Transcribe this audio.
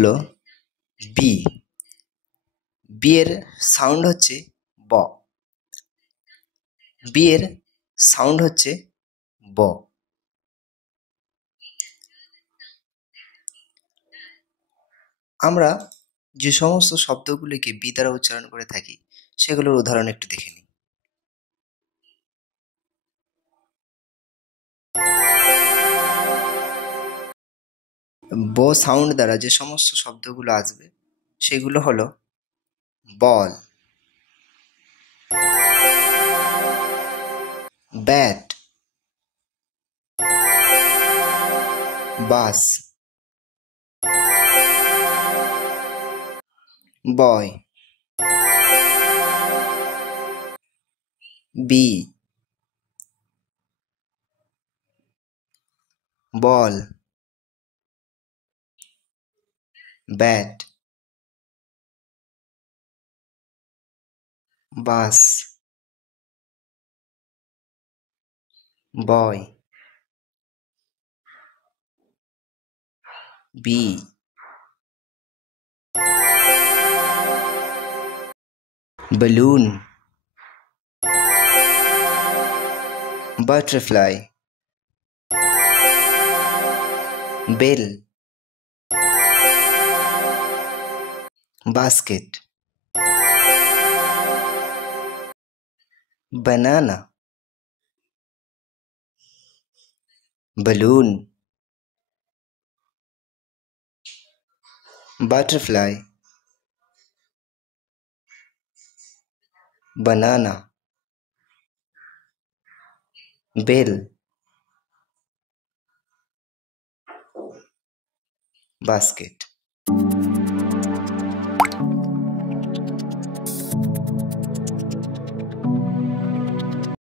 হলো B. B এর সাউন্ড হচ্ছে ব। বি এর সাউন্ড হচ্ছে ব। আমরা যে সমস্ত শব্দগুলিকে বি দ্বারা উচ্চারণ করে থাকি সেগুলোর উদাহরণ একটু দেখে নিই। ব সাউন্ড দ্বারা যে সমস্ত শব্দগুলো আসবে সেগুলো হলো বল, ব্যাট, বাস, বয়, বি, বল, ব্যাট, বাস, বয়, B, balloon, butterfly, bell, basket, banana, balloon, butterfly, banana, bell, basket।